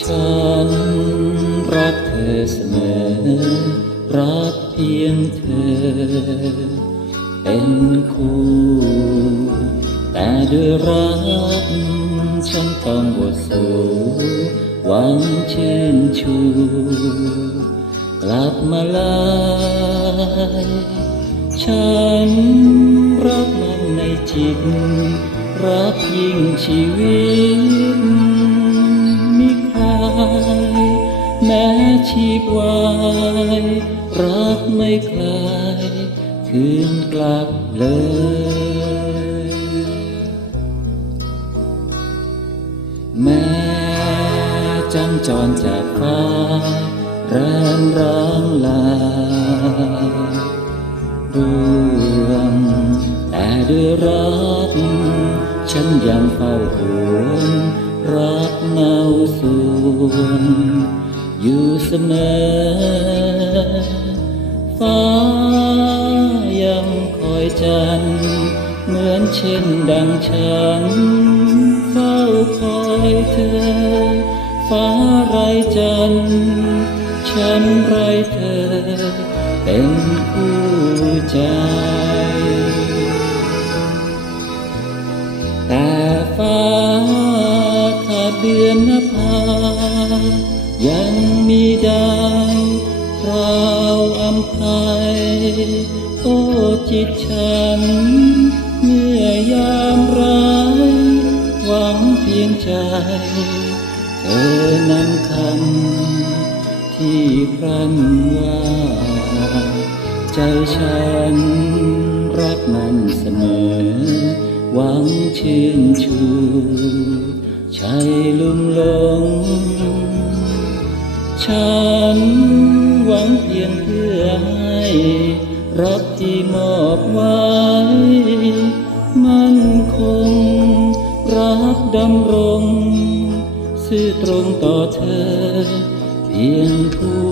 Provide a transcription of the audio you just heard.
ฉันรักเธอเสมอ รักเพียงเธอ เป็นคู่ แต่ด้วยรัก ฉันต้องบทสูหวังเช่นชู กลับมาลายฉันรักมันในจิต รักยิ่งชีวิต ชีพวายรักไม่คลายคืนกลับเลยแม้จันจรจากฟ้าแรงร้างลาดวงแต่ด้วยรัก ฉันยังเฝ้าหวงรักเงาส่วน อยู่เสมอ ฟ้ายังคอยจันเหมือนเช่นดังฉันเฝ้าคอยเธอ ฟ้าไรจันฉันไรเธอ เป็นคู่ใจแต่ฟ้าขาดเดือนนภา ยังมีดาวพราวอัมภัยโอ้จิตฉัน เมื่อยามร้ายหวังเพียงใจ เธอนำคำที่พร่ำว่า ใจฉันรักมันเสมอ หวังชื่นชูใช่ลุ่มหลง ฉันหวังเพียงเพื่อให้รักที่มอบไว้ มันคง รักดำรง ซื่อตรงต่อเธอ เพียงผู้